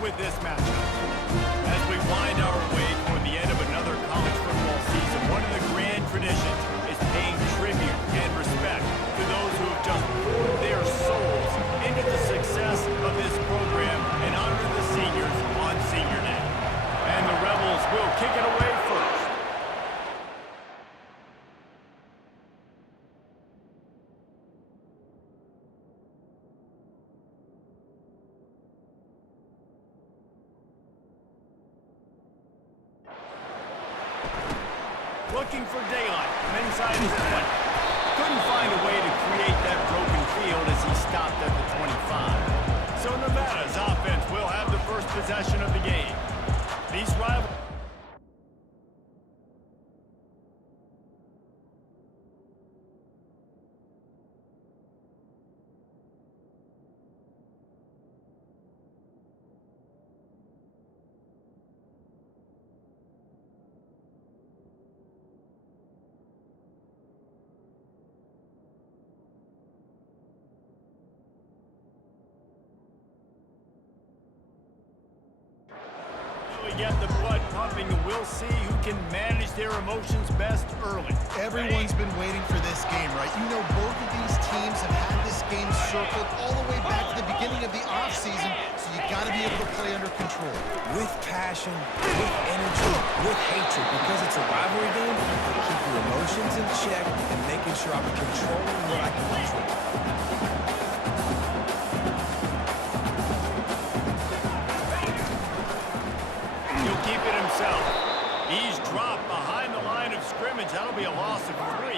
with this matchup. As we wind our way toward the end of another college football season, one of the grand traditions is paying tribute and respect to those who have just poured their souls into the success of this program and honor the seniors on Senior Day. And the Rebels will kick it away first. Looking for daylight from inside his 20. Couldn't find a way to create that broken field as he stopped at the 25. So Nevada's offense will have the first possession of the game. These rivals... get the blood pumping, and we'll see who can manage their emotions best early. Everyone's been waiting for this game, right? You know, both of these teams have had this game circled all the way back to the beginning of the offseason, so you got to be able to play under control. With passion, with energy, with hatred, because it's a rivalry game, keep your emotions in check and making sure I'm controlling what I can control. He's dropped behind the line of scrimmage. That'll be a loss of 3.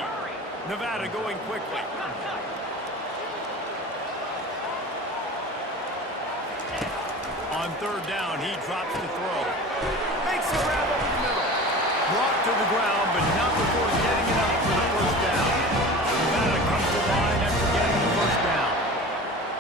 Nevada going quickly. On third down, he drops to throw. Makes a grab over the middle. Brought to the ground, but not before getting it up for the first down. Nevada comes to line after getting the first down.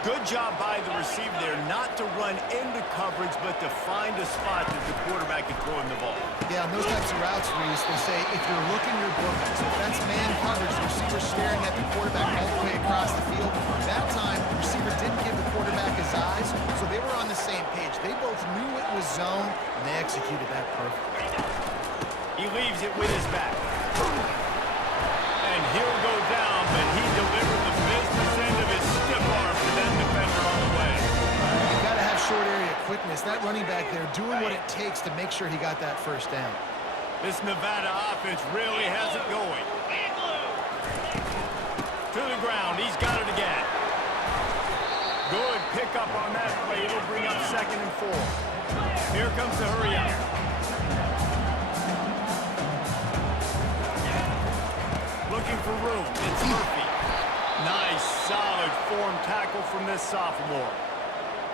Good job by the receiver there not to run into coverage, but to find a spot that the quarterback can throw him the ball. Yeah, on those types of routes, Reese, they say if you're looking your book, so if that's man coverage, the receiver's staring at the quarterback all the way across the field. That time, the receiver didn't give the quarterback his eyes, so they were on the same page. They both knew it was zone, and they executed that perfectly. He leaves it with his back. And he'll go down, but he delivered the business end of his stiff arm to that defender on the way. You've got to have short area quickness. That running back there doing what it takes to make sure he got that first down. This Nevada offense really has it going. To the ground. He's got it again. Good pickup on that play. It'll bring up 2nd and 4. Here comes the hurry up. Looking for room. It's Murphy. Nice, solid form tackle from this sophomore.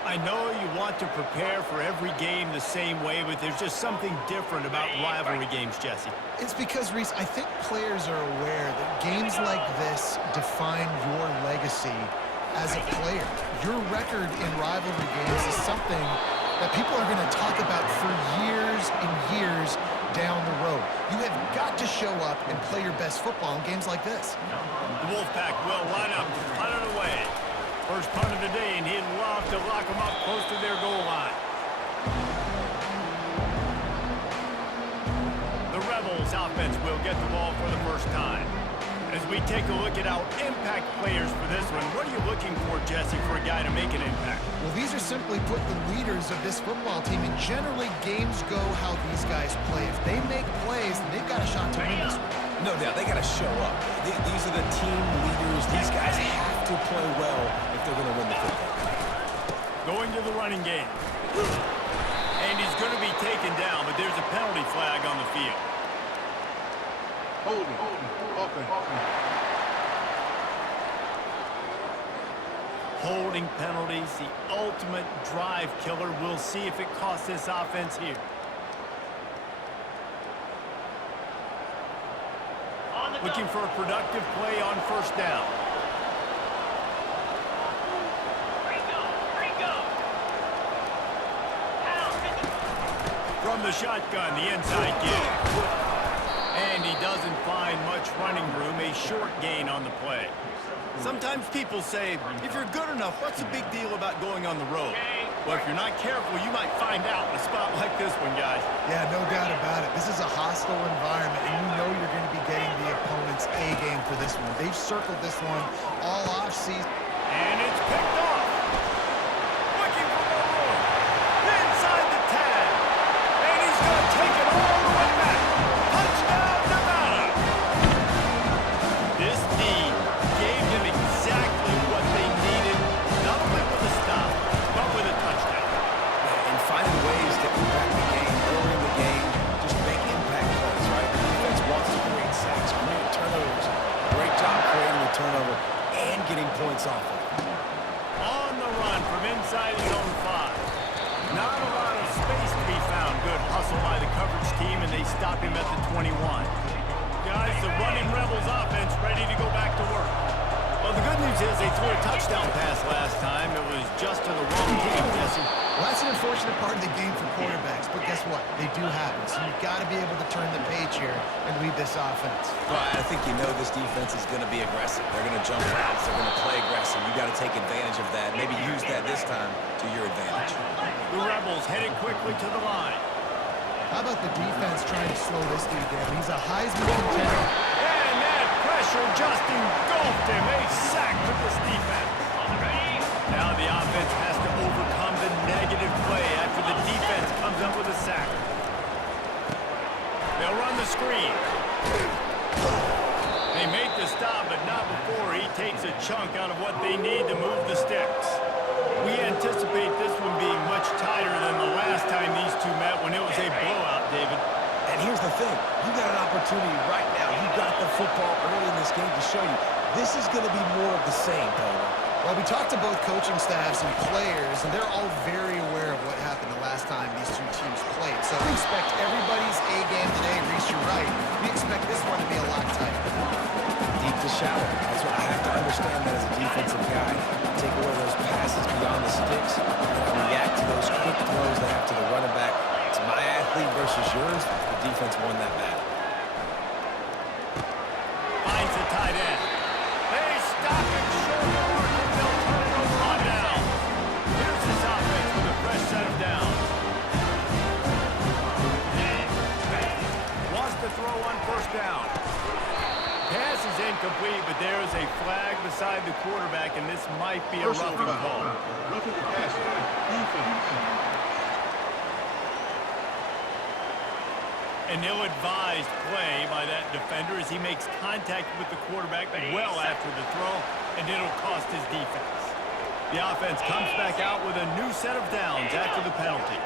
I know you want to prepare for every game the same way, but there's just something different about rivalry games, Jesse. It's because, Reese, I think players are aware that games like this define your legacy as a player. Your record in rivalry games is something that people are going to talk about for years and years down the road. You have got to show up and play your best football in games like this. The Wolfpack will line up to punt it away. First punt of the day, and he'd love to lock them up close to their goal line. The Rebels offense will get the ball for the first time. As we take a look at our impact players for this one, what are you looking for, Jesse, for a guy to make an impact? Well, these are simply put the leaders of this football team, and generally games go how these guys play. If they make plays, then they've got a shot to win this one. No doubt, they got to show up. These are the team leaders. These guys have to play well if they're going to win the football game. Going to the running game. And he's going to be taken down, but there's a penalty flag on the field. Holding. Holding penalties, the ultimate drive killer. We'll see if it costs this offense here. Looking for a productive play on first down. From the shotgun, the inside give. And he doesn't find much running room, a short gain on the play. Sometimes people say, if you're good enough, what's the big deal about going on the road? But if you're not careful, you might find out in a spot like this one, guys. Yeah, no doubt about it. This is a hostile environment, and you know you're going to be getting the opponent's A game for this one. They've circled this one all offseason. And it's picked off. Looking for more room. Inside the 10. And he's going to take it all the way back. Touchdown, Nevada. This D gave them exactly what they needed, not only with a stop, but with a touchdown. And finding ways to impact the game early in the game, just make impact plays, right? The defense wants to create sacks, create turnovers. Great job creating a turnover and getting points off of it. On the run from inside his own 5. Not a lot of space to be found. Good hustle by the coverage team, and they stop him at the 21. Guys, the running Rebels offense ready to go back to work. Well, the good news is they threw a touchdown pass last time. It was just to the wrong team, Jesse. Well, that's an unfortunate part of the game for quarterbacks, but guess what? They do happen. So you've got to be able to turn the page here and lead this offense. Well, I think you know this defense is going to be aggressive. They're going to jump routes. They're going to play aggressive. You got to take advantage of that. Maybe use that this time to your advantage. The Rebels headed quickly to the line. How about the defense trying to slow this dude down? He's a Heisman contender. And that pressure just engulfed him. A sack for this defense. Now the offense has to overcome the negative play after the defense comes up with a sack. They'll run the screen. They make the stop, but not before he takes a chunk out of what they need to move the sticks. We anticipate this one being much tighter than the last time these two met when it was a blowout, David. And here's the thing. You got an opportunity right now. You got the football early in this game to show you. This is going to be more of the same, Tony. Well, we talked to both coaching staffs and players, and they're all very aware of what happened the last time these two teams played. So we expect everybody's A game today. Reese, you're right. We expect this one to be a lot tighter. Deep to shallow. That's what I have to understand that as a defensive guy. Take away those passes beyond the sticks and react to those quick throws they have to the running back. It's my athlete versus yours. The defense won that battle. Finds the tight end. They stop him short of the mark, and they'll turn it over on down. Here's this offense with a fresh set of downs. Wants to throw on first down. Pass is incomplete, but there is a flag beside the quarterback, and this might be a roughing call. Roughing the passer. Defense. An ill-advised play by that defender as he makes contact with the quarterback well after the throw, and it'll cost his defense. The offense comes back out with a new set of downs after the penalty.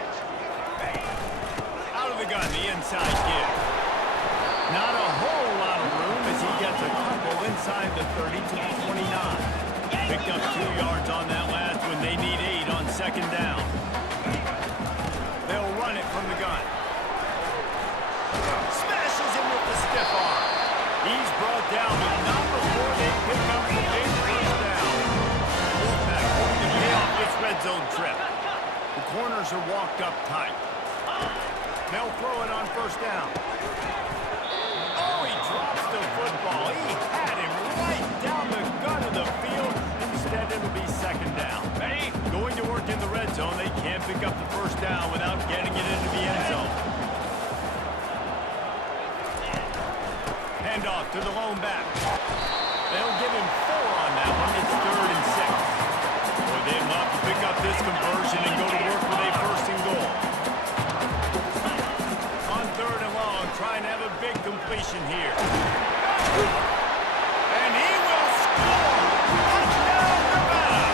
Out of the gun, the inside give. Not a whole lot of room as he gets a couple inside the 30 to the 29. Picked up 2 yards on that last one. They need 8 on second down. They'll run it from the gun. Smashes him with the stiff arm. He's brought down, but not before they pick up the big first down. Wolfpack hoping to pay off this red zone trip. The corners are walked up tight. They'll throw it on first down. Oh, he drops the football. He had him right down the gut of the field. Instead, it'll be second down. Going to work in the red zone, they can't pick up the first down without getting it into the end zone. Handoff to the lone back. They'll give him 4 on that one. It's 3rd and 6. Boy, they'd love to pick up this conversion and go to work with a first and goal. On 3rd and long, trying to have a big completion here. And he will score! Touchdown, Nevada!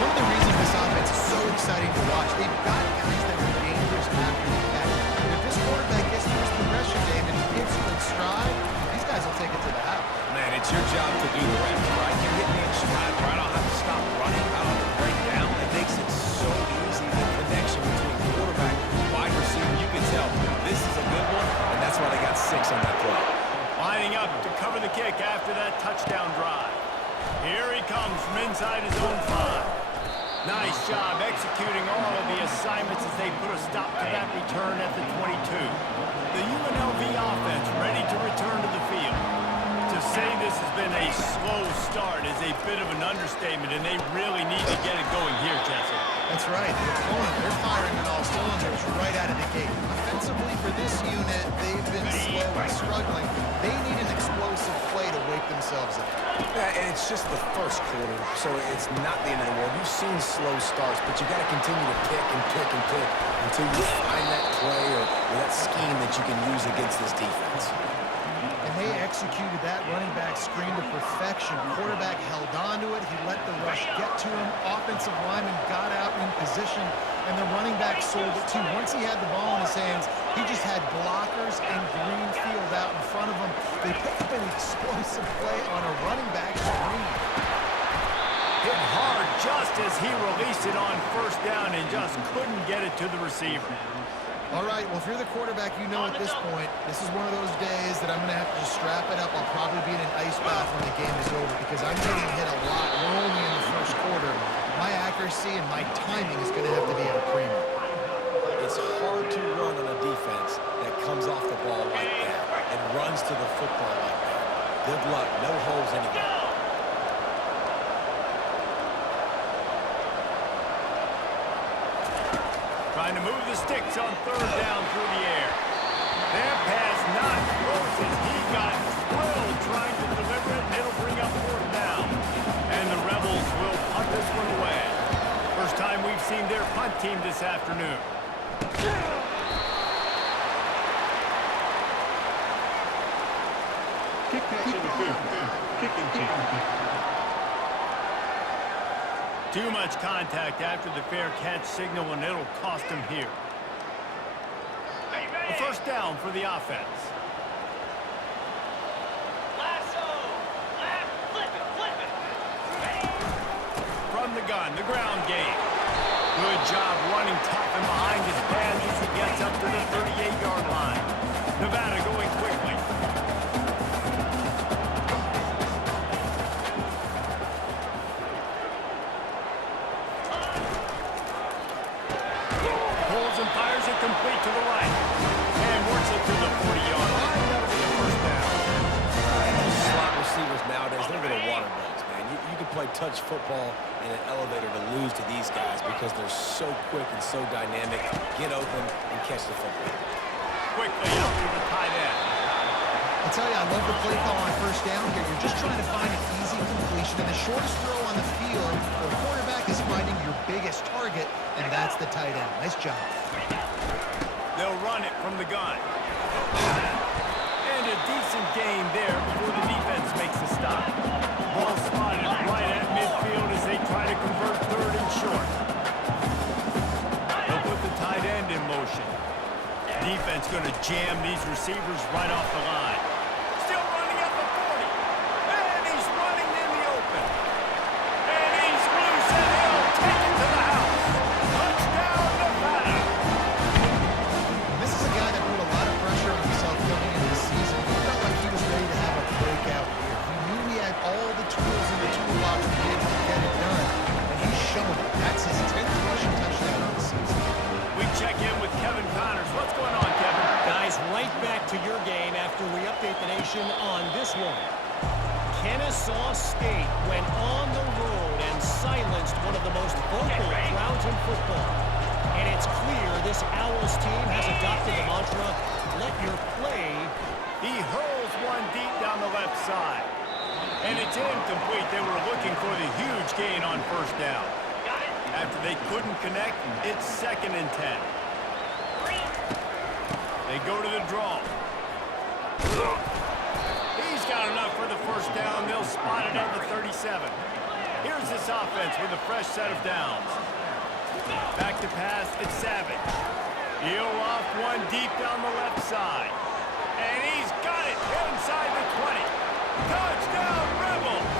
One of the reasons this offense is so exciting to watch, they've got guys that are dangerous after the catch. And if this quarterback gets to his progression game and hits you in stride, these guys will take it to the house. Man, it's your job to do the rest, right? You hit me in stride where I don't have to stop running. I don't have to break down. It makes it so easy. The connection between quarterback and wide receiver, you can tell this is a good one, and that's why they got 6 on that play. Lining up to cover the kick after that touchdown drive. Here he comes from inside his own 5. Nice job executing all of the assignments as they put a stop to that return at the 22. The UNLV offense ready to return to the field. To say this has been a slow start is a bit of an understatement, and they really need to get it going here, Jesse. That's right. The opponent, they're firing on all cylinders right out of the gate. Offensively for this unit, they've been slow and struggling. They need an explosive play to wake themselves up. Yeah, and it's just the first quarter, so it's not the end of the world. You've seen slow starts, but you got to continue to pick and pick and pick until you find that play or that scheme that you can use against this defense. And they executed that running back screen to perfection. Quarterback held on to it. He let the rush get to him. Offensive lineman got out in position, and the running back sold it too. Once he had the ball in his hands, he just had blockers and green field out in front of him. They picked up an explosive play on a running back screen. Hit hard just as he released it on first down and just couldn't get it to the receiver. All right, well, if you're the quarterback, you know at this point, this is one of those days that I'm going to have to just strap it up. I'll probably be in an ice bath when the game is over because I'm getting hit a lot. We're only in the first quarter. My accuracy and my timing is going to have to be at a premium. It's hard to run on a defense that comes off the ball like that and runs to the football like that. Good luck. No holes anywhere. Trying to move the sticks on third down through the air. That pass not close as he got drilled trying to deliver it, and it'll bring up fourth down. And the Rebels will punt this one away. First time we've seen their punt team this afternoon. Kick catch interference. Kicking team. Too much contact after the fair catch signal, and it'll cost him here. A first down for the offense. From the gun, the ground game. Good job running tough and behind his pads as he gets up to the 38-yard line. Nevada going quickly. And fires it complete to the right. And works it to the 40-yard line. That'll be a first down. And those slot receivers nowadays, they're little water bugs, man. You can play touch football in an elevator to lose to these guys because they're so quick and so dynamic. Get open and catch the football. Quickly out to the tight end. I tell you, I love the play call on first down here. You're just trying to find an easy completion, and the shortest throw on the field for a quarterback is finding your biggest target, and that's the tight end. Nice job. They'll run it from the gun. And a decent gain there before the defense makes a stop. Ball spotted right at midfield as they try to convert third and short. They'll put the tight end in motion. Defense going to jam these receivers right off the line. Still running at the 40. And he's running in the open. And he's loose and he'll take it to the house. Touchdown, Nevada. This is a guy that put a lot of pressure on himself coming into the season. He felt like he was ready to have a breakout year. He knew he had all the tools in the toolbox to be able to get it done, and he's shown it. That's his 10th rushing touchdown on the season. We check in with Kevin Connors. What's going on, Kevin? Guys, right back to your game after we update the nation on this one. Kennesaw State went on the road and silenced one of the most vocal crowds in football. And it's clear this Owls team has adopted the mantra, let your play. He hurls one deep down the left side. And it's incomplete. They were looking for the huge gain on first down. After they couldn't connect, it's 2nd and 10. They go to the draw. He's got enough for the first down. They'll spot it at the 37. Here's this offense with a fresh set of downs. Back to pass, it's Savage. He'll off one deep down the left side. And he's got it inside the 20. Touchdown, Rebels!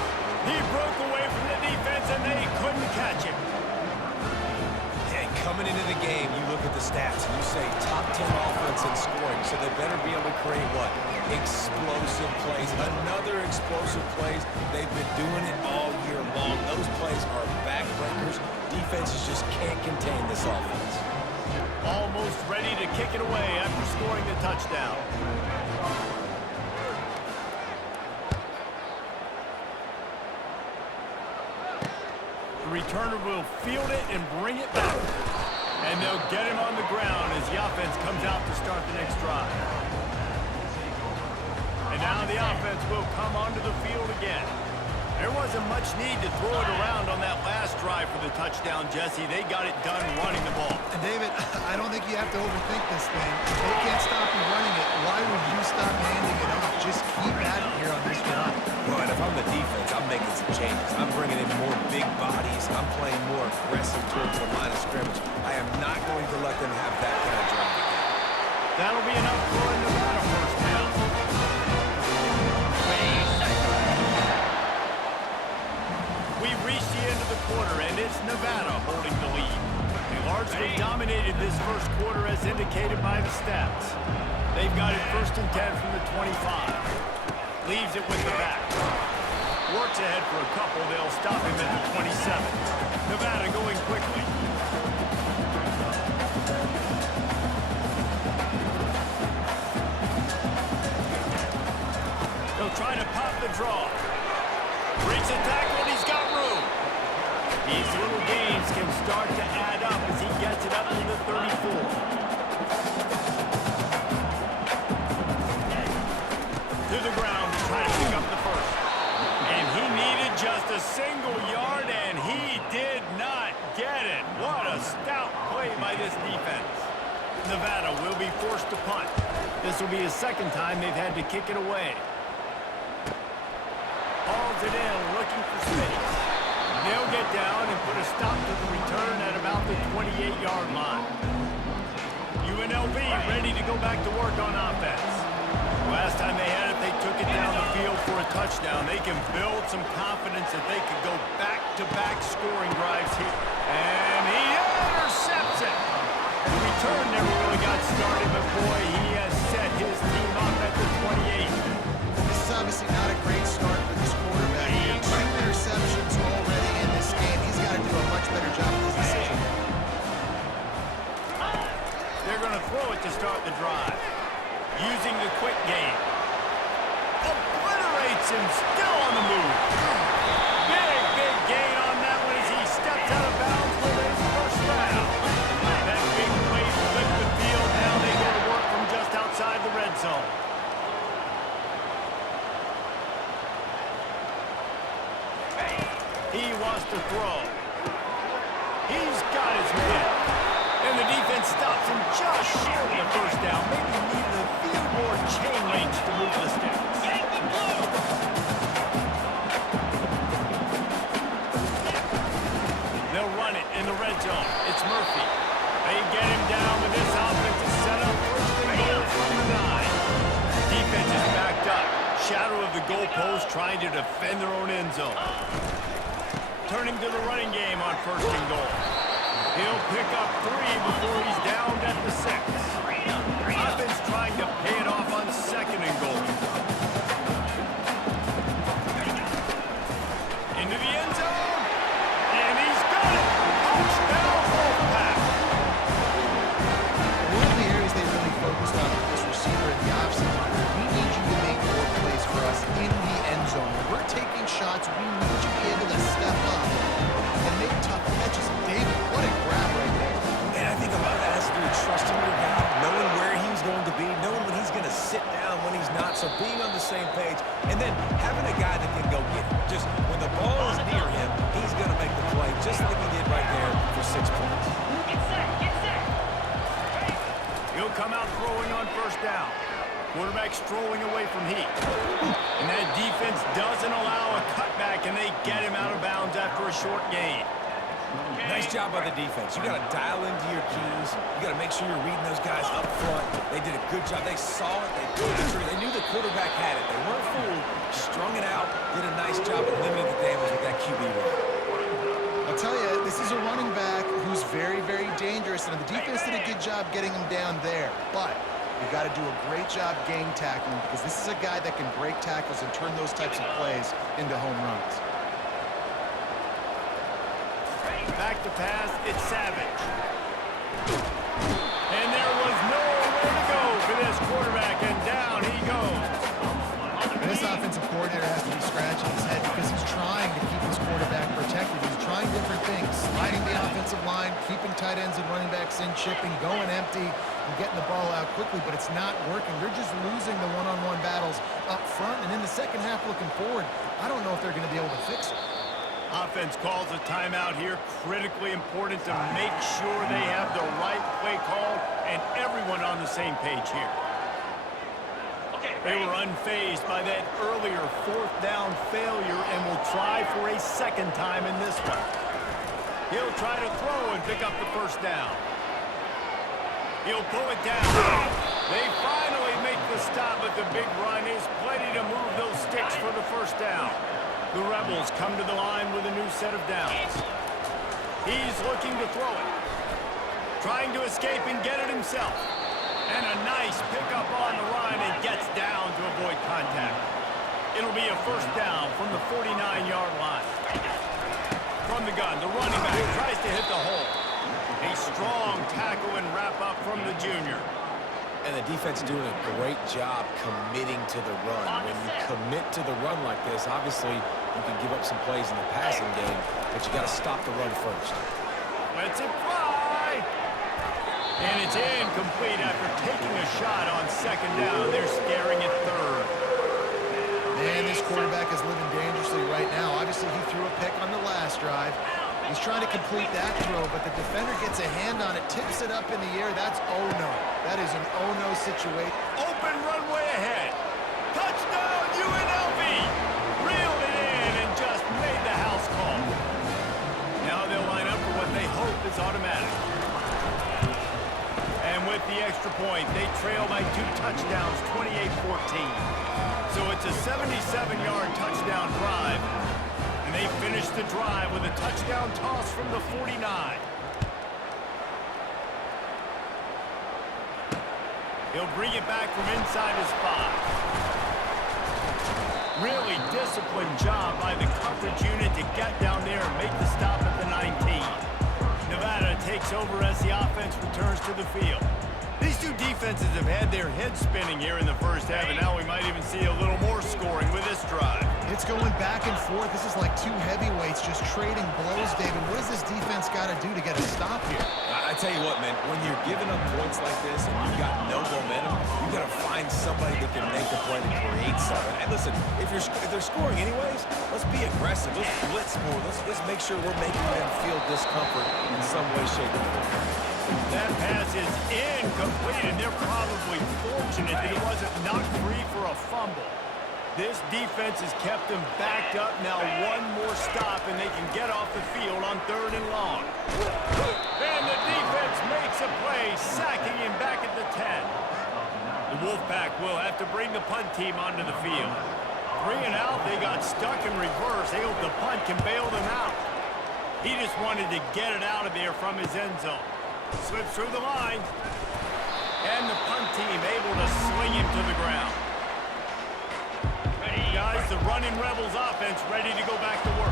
He broke away from the defense and they couldn't catch him. And coming into the game, you look at the stats and you say top 10 offense in scoring, so they better be able to create what? Explosive plays. Another explosive plays. They've been doing it all year long. Those plays are backbreakers. Defenses just can't contain this offense. Almost ready to kick it away after scoring the touchdown. The returner will field it and bring it back. And they'll get him on the ground as the offense comes out to start the next drive. And now the offense will come onto the field again. There wasn't much need to throw it around on that last drive for the touchdown, Jesse. They got it done running the ball. And David, I don't think you have to overthink this thing. If they can't stop you running it, why would you stop handing it off? Just keep at it here on this drive. Well, and if I'm the defense, I'm making some changes. I'm bringing in more big bodies. I'm playing more aggressive towards the line of scrimmage. I am not going to let them have that kind of drive again. That'll be enough for a Nevada first down. We've reached the end of the quarter, and it's Nevada holding the lead. They largely dominated this first quarter as indicated by the stats. They've got it 1st and 10 from the 25. Leaves it with the back. Works ahead for a couple. They'll stop him at the 27. Nevada going quickly. They'll try to pop the draw. Breaks a tackle, and he's got room. These little gains can start to add up as he gets it up to the 34. To the ground to try to pick up the first. And he needed just a single yard, and he did not get it. What a stout play by this defense. Nevada will be forced to punt. This will be his second time they've had to kick it away. Hauls it in, looking for space. They'll get down and put a stop to the return at about the 28-yard line. UNLV ready to go back to work on offense. Last time they had it, they took it down the field for a touchdown. They can build some confidence that they could go back-to-back scoring drives here. And he intercepts it. The return never really got started, but boy, he has set his team up at the 28. This is obviously not a great start for this quarterback here. 2 interceptions already in this game. He's got to do a much better job with his decision. They're going to throw it to start the drive. Using the quick game. Obliterates him, still on the move. Big gain on that one as he steps out of bounds with his first down. That big play flipped the field. Now they go to work from just outside the red zone. He wants to throw. He's got his man. And the defense stops him just short of the first down. Maybe needed a few more chain links to move the sticks. They'll run it in the red zone. It's Murphy. They get him down with this offense to set up 1st and goal from the 9. Defense is backed up. Shadow of the goalpost trying to defend their own end zone. Turning to the running game on 1st and goal. He'll pick up 3 before he's down at the 6. Offense trying to pay it off on 2nd and goal. Into the end zone. And he's got it. Touchdown, Wolfpack. One of the areas they really focused on with this receiver in the offseason, we need you to make more plays for us in the end zone. When we're taking shots, we need you to be able to step up and make tough catches. David, what a grab right there. And I think a lot of that has to do with trusting your guy, knowing where he's going to be, knowing when he's going to sit down, when he's not, so being on the same page, and then having a guy that can go get it. Just when the ball is near him, he's going to make the play, just like he did right there for 6 points. He'll come out throwing on 1st down. Quarterback strolling away from Heat. And that defense doesn't allow a cutback, and they get him out of bounds after a short gain. Nice job by the defense. You got to dial into your keys. You got to make sure you're reading those guys up front. They did a good job. They saw it. They pulled the trigger. They knew the quarterback had it. They weren't fooled. Strung it out. Did a nice job of limiting the damage with that QB run. I'll tell you, this is a running back who's very, very dangerous, and the defense did a good job getting him down there. But you got to do a great job game tackling because this is a guy that can break tackles and turn those types of plays into home runs. Back to pass, it's Savage. And there was nowhere to go for this quarterback, and down he goes. This offensive coordinator has to be scratching his head because he's trying to keep his quarterback protected. He's trying different things. Sliding the offensive line, keeping tight ends and running backs in, chipping, going empty, and getting the ball out quickly, but it's not working. They're just losing the one-on-one battles up front, and in the second half looking forward, I don't know if they're going to be able to fix it. Offense calls a timeout here. Critically important to make sure they have the right play call and everyone on the same page here. They were unfazed by that earlier fourth down failure and will try for a second time in this one. He'll try to throw and pick up the first down. He'll pull it down. They finally make the stop, but the big run is plenty to move those sticks for the first down. The Rebels come to the line with a new set of downs. He's looking to throw it. Trying to escape and get it himself. And a nice pickup on the line and gets down to avoid contact. It'll be a first down from the 49-yard line. From the gun, the running back tries to hit the hole. A strong tackle and wrap up from the junior. And the defense doing a great job committing to the run. When you commit to the run like this, obviously you can give up some plays in the passing game, but you got to stop the run first. Lets it fly. And it's incomplete after taking a shot on second down. They're scaring at third. Man, this quarterback is living dangerously right now. Obviously, he threw a pick on the last drive. He's trying to complete that throw, but the defender gets a hand on it, tips it up in the air. That's oh-no. That is an oh-no situation. Open runway ahead. Touchdown, UNLV. Reeled it in and just made the house call. Now they'll line up for what they hope is automatic. And with the extra point, they trail by 2 touchdowns, 28-14. So it's a 77-yard touchdown drive. And they finish the drive with a touchdown toss from the 49. He'll bring it back from inside his 5. Really disciplined job by the coverage unit to get down there and make the stop at the 19. Nevada takes over as the offense returns to the field. These two defenses have had their heads spinning here in the first half, and now we might even see a little more scoring with this drive. It's going back and forth. This is like two heavyweights just trading blows, David. What does this defense got to do to get a stop here? I tell you what, man, when you're giving up points like this and you've got no momentum, you got to find somebody that can make the play to create something. And listen, if they're scoring anyways, let's be aggressive. Let's blitz more. Let's make sure we're making them feel discomfort in some way, shape, or form. That pass is incomplete, and they're probably fortunate that it wasn't knocked free for a fumble. This defense has kept them backed up. Now one more stop, and they can get off the field on 3rd and long. And the defense makes a play, sacking him back at the 10. The Wolfpack will have to bring the punt team onto the field. 3 and out, they got stuck in reverse. They hope the punt can bail them out. He just wanted to get it out of there from his end zone. Slips through the line. And the punt team able to swing him to the ground. Guys, the running Rebels offense ready to go back to work.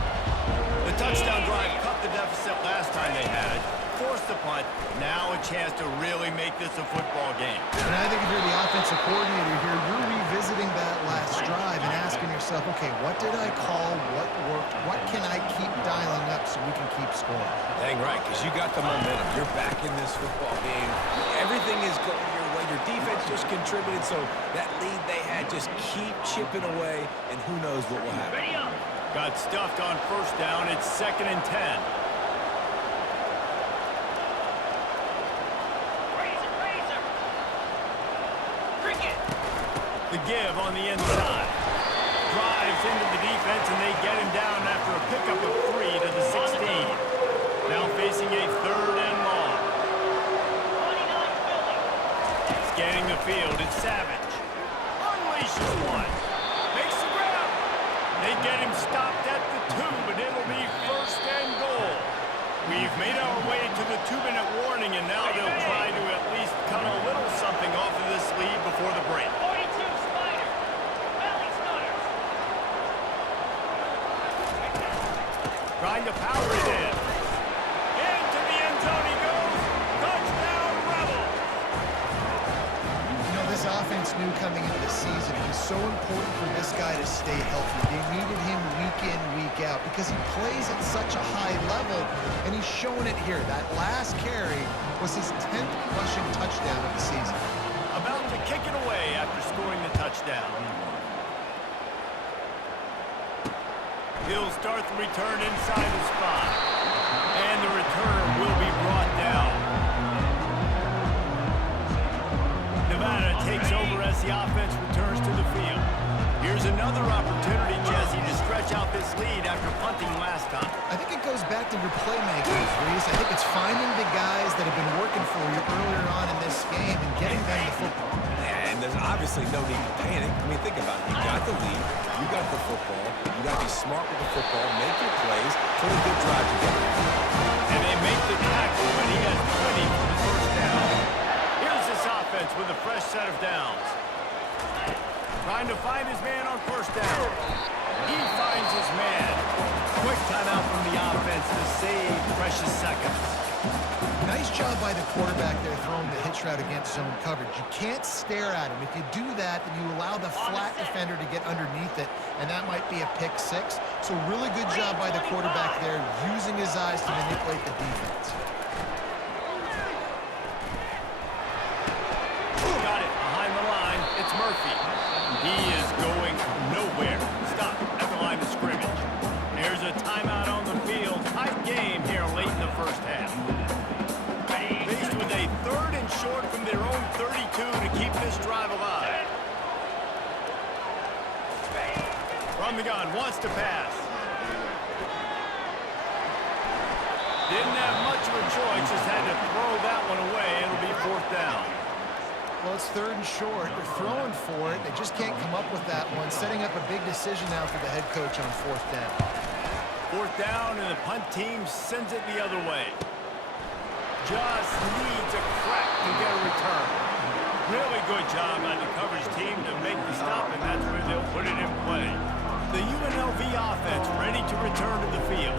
The touchdown drive cut the deficit last time they had it. Forced the punt. Now a chance to really make this a football game. And I think if you're the offensive coordinator here, you're revisiting that last drive and asking yourself, okay, what did I call? What worked? What can I keep dialing up so we can keep scoring? Dang right, because you got the momentum. You're back in this football game. Everything is going your way. Your defense just contributed, so that lead they had, just keep chipping away, and who knows what will happen. Got stuffed on first down. It's 2nd and 10. The give on the inside. Drives into the defense, and they get him down after a pickup of 3 to the 16. Now facing a 3rd and long. Scanning the field, it's Savage. Unleashes one. Makes the grab. They get him stopped at the 2, but it'll be 1st and goal. We've made our way to the 2-minute warning, and now they'll try to at least cut a little something off of this lead before the break. Trying to power it in. Into the end zone he goes. Touchdown, Rebels! You know, this offense defense knew coming into the season it was so important for this guy to stay healthy. They needed him week in, week out because he plays at such a high level, and he's showing it here. That last carry was his 10th rushing touchdown of the season. About to kick it away after scoring the touchdown. He'll start the return inside the spot. And the returner will be brought down. Nevada takes over as the offense returns to the field. Here's another opportunity, Jesse, to stretch out this lead after punting last time. I think it goes back to your playmakers, Reese. I think it's finding the guys that have been working for you earlier on in this game and getting them the football. And there's obviously no need to panic. I mean, think about it. You got the lead. You got the football. You got to be smart with the football. Make your plays. Put a good drive together. And they make the tackle, but he has plenty for the first down. Here's this offense with a fresh set of downs. Trying to find his man on first down. He finds his man. Quick timeout from the offense to save precious seconds. Nice job by the quarterback there throwing the hitch route against zone coverage. You can't stare at him. If you do that, then you allow the flat defender to get underneath it, and that might be a pick six. So really good job by the quarterback there, using his eyes to manipulate the defense. Got it behind the line. It's Murphy. He is going nowhere. Stop at the line of scrimmage. There's a timeout on the field. Tight game here late in the first half. Faced with a 3rd and short from their own 32 to keep this drive alive. From the gun, wants to pass. Didn't have much of a choice, just had to throw that one away. It'll be 4th down. Well, it's 3rd and short. They're throwing for it. They just can't come up with that one. Setting up a big decision now for the head coach on 4th down. 4th down, and the punt team sends it the other way. Just needs a crack to get a return. Really good job by the coverage team to make the stop, and that's where they'll put it in play. The UNLV offense ready to return to the field.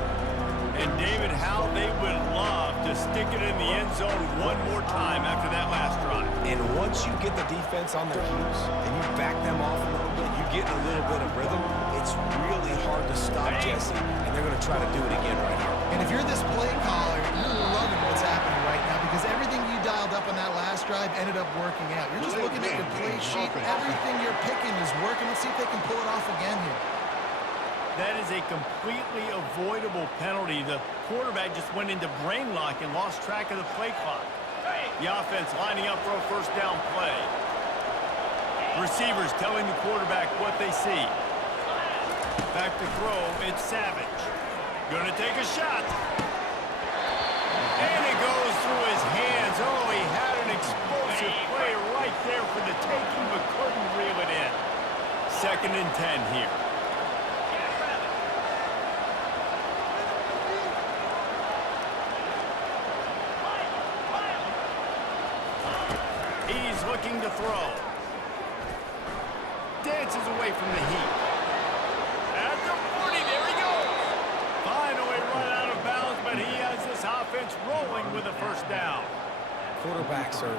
And David, how they would love to stick it in the end zone one more time after that last drive. And once you get the defense on their heels and you back them off a little bit, you get a little bit of rhythm, it's really hard to stop Jesse, and they're going to try to do it again right here. And if you're this play caller, you're loving what's happening right now because everything you dialed up on that last drive ended up working out. You're just looking at your play sheet. Everything you're picking is working. Let's see if they can pull it off again here. That is a completely avoidable penalty. The quarterback just went into brain lock and lost track of the play clock. The offense lining up for a first down play. Receivers telling the quarterback what they see. Back to throw, it's Savage. Gonna take a shot. And it goes through his hands. Oh, he had an explosive play right there for the taking, but couldn't reel it in. 2nd and 10 here. He's looking to throw. Dances away from the heat. At the 40, there he goes. Finally run out of bounds, but he has this offense rolling with a first down. Quarterbacks are,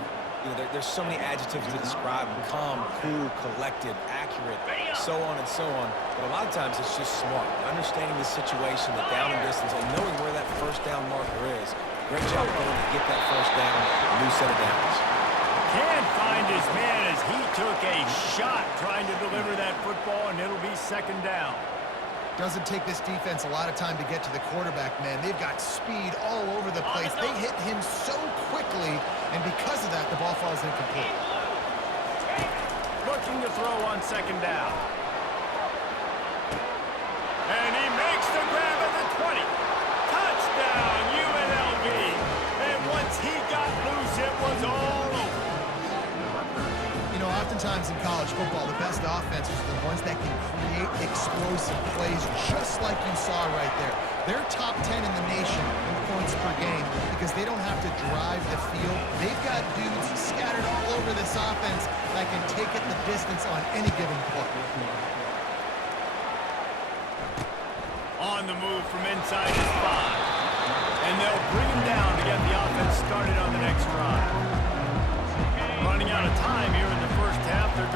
there's so many adjectives to describe them. Calm, cool, collected, accurate, so on and so on. But a lot of times it's just smart. Understanding the situation, the down and distance, and knowing where that first down marker is. Great job going to get that first down, a new set of downs. Can't find his man as he took a shot trying to deliver that football, and it'll be 2nd down. Doesn't take this defense a lot of time to get to the quarterback, man. They've got speed all over the place. They hit him so quickly, and because of that, the ball falls incomplete. Looking to throw on 2nd down. And he makes the grab at the 20. Touchdown, UNLV. And once he got loose, it was all over. You know, oftentimes in college football, the best offenses are the ones that can create explosive plays just like you saw right there. They're top 10 in the nation in points per game because they don't have to drive the field. They've got dudes scattered all over this offense that can take it the distance on any given play. On the move from inside his 5. And they'll bring him down to get the offense started on the next drive. Running out of time here in the first half. They're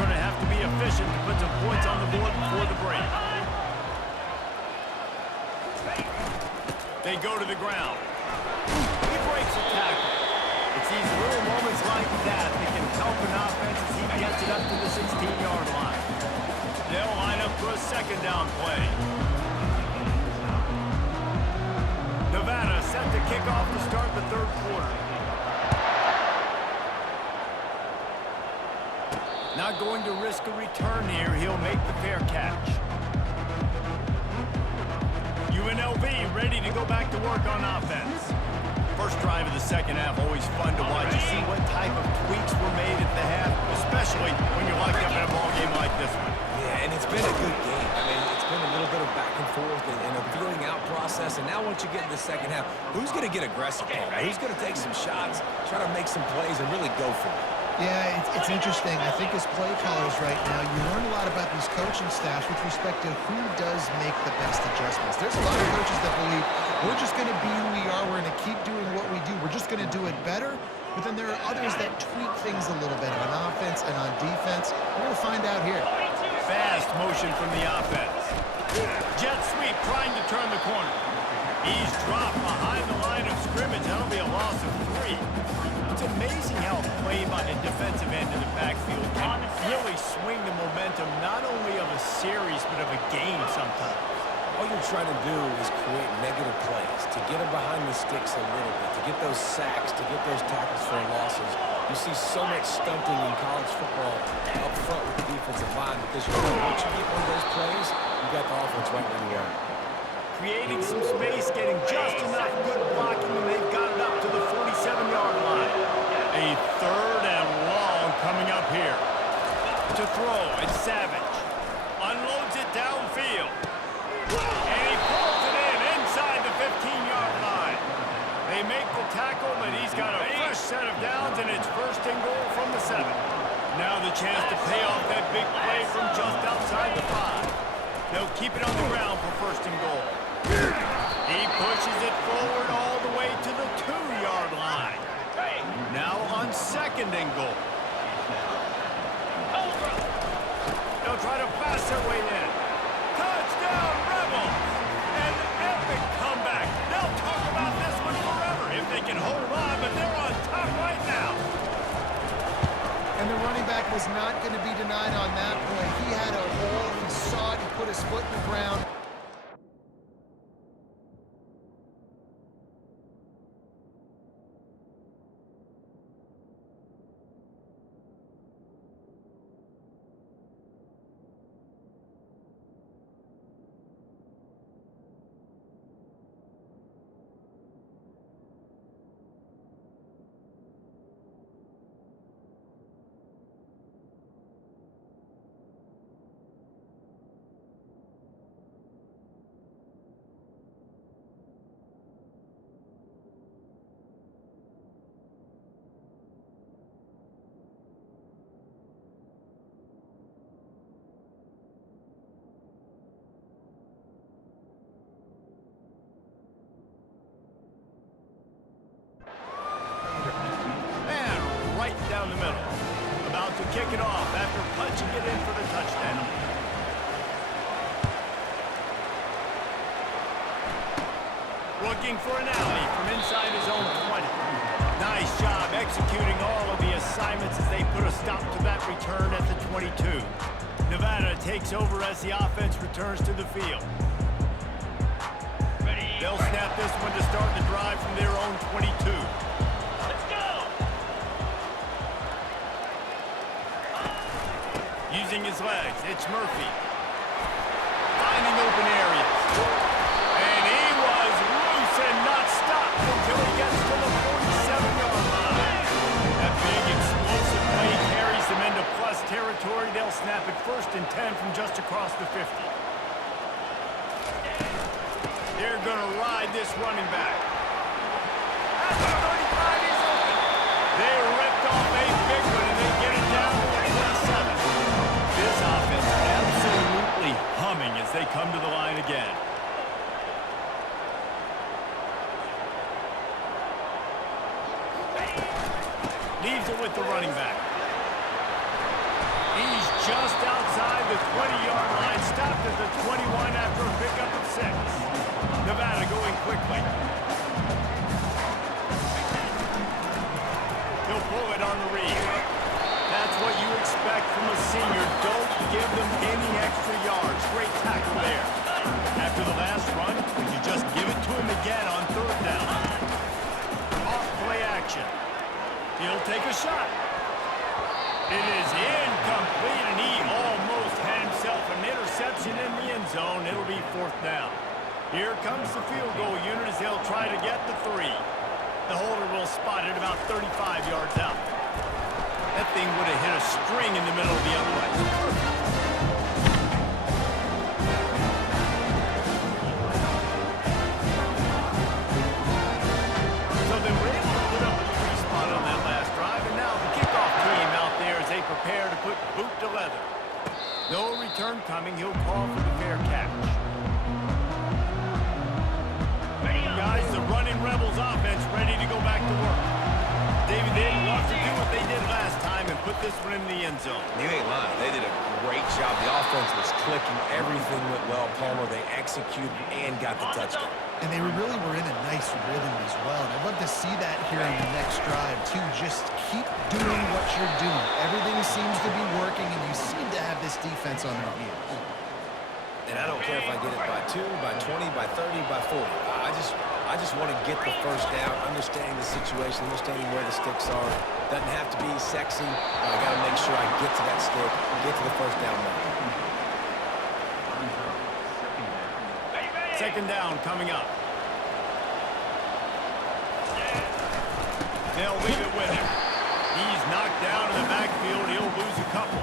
position to put some points on the board before the break. They go to the ground. He breaks a tackle. It's these little moments like that that can help an offense as he gets it up to the 16-yard line. They'll line up for a second down play. Nevada set to kick off to start the third quarter. Not going to risk a return here. He'll make the fair catch. UNLV ready to go back to work on offense. First drive of the second half, always fun to watch. You see what type of tweaks were made at the half, especially when you're locked up in a ball game like this one. Yeah, and it's been a good game. I mean, it's been a little bit of back and forth and a feeling out process. And now once you get in the second half, who's going to get aggressive? Who's going to take some shots, try to make some plays, and really go for it? Yeah, it's interesting. I think as play callers right now, you learn a lot about these coaching staffs with respect to who does make the best adjustments. There's a lot of coaches that believe we're just going to be who we are. We're going to keep doing what we do. We're just going to do it better. But then there are others that tweak things a little bit on offense and on defense. We're going to find out here. Fast motion from the offense. Jet sweep trying to turn the corner. He's dropped behind the line of scrimmage. That'll be a loss of 3. It's amazing how a play by the defensive end of the backfield can really swing the momentum not only of a series but of a game sometimes. All you're trying to do is create negative plays, to get them behind the sticks a little bit, to get those sacks, to get those tackles for losses. You see so much stunting in college football up front with the defensive line because you know once you get one of those plays, you got the offense right where you are. Creating some space, getting just enough good blocking, and they've got it up to the 47-yard line. A third and long coming up here. To throw, it's Savage. Unloads it downfield. And he pulls it in inside the 15-yard line. They make the tackle, but he's got a fresh set of downs, and it's first and goal from the 7. Now the chance to pay off that big play from just outside the 5. They'll keep it on the ground for first and goal. He pushes it forward all the way to the 2-yard line. Now on second and goal. They'll try to pass their way in. Touchdown, Rebels! An epic comeback. They'll talk about this one forever if they can hold on, but they're on top right now. And the running back was not going to be denied on that play. He had a hole. He saw it. He put his foot in the ground. Down the middle. About to kick it off after punching it in for the touchdown. Looking for an alley from inside his own 20. Nice job executing all of the assignments as they put a stop to that return at the 22. Nevada takes over as the offense returns to the field. They'll snap this one to start the drive from their own 22. Using his legs, it's Murphy. Finding open areas. And he was loose and not stopped until he gets to the 47-yard line. That big explosive play carries them into plus territory. They'll snap it first and 10 from just across the 50. They're going to ride this running back. At the 35, he's open. They ripped off a big one, and they get it down to the 27. This offense absolutely humming as they come to the line again. Leaves it with the running back. He's just outside the 20-yard line, stopped at the 21 after a pickup of 6. Nevada going quickly. He'll pull it on the read. That's what you expect from a senior. Don't give them any extra yards. Great tackle there. After the last run, would you just give it to him again on 3rd down? Off play action. He'll take a shot. It is incomplete, and he almost had himself an interception in the end zone. It'll be 4th down. Here comes the field goal unit as they'll try to get the 3. The holder will spot it about 35 yards out. That thing would have hit a string in the middle of the upright. So they were able to put up a 3 spot on that last drive, and now the kickoff team out there as they prepare to put boot to leather. No return coming. He'll call for the fair catch. Guys, the running Rebels offense ready to go back to work. David, they love to do what they did last time and put this one in the end zone. You ain't lying. They did a great job. The offense was clicking. Everything went well, Palmer. They executed and got the touchdown. And they really were in a nice rhythm as well. And I'd love to see that here on the next drive, too. Just keep doing what you're doing. Everything seems to be working, and you seem to have this defense on their heels. And I don't care if I get it by 2, by 20, by 30, by 40. I just want to get the first down, understanding the situation, understanding where the sticks are. Doesn't have to be sexy, but I got to make sure I get to that stick, get to the first down mark. 2nd down coming up. They'll leave it with him. He's knocked down in the backfield. He'll lose a couple.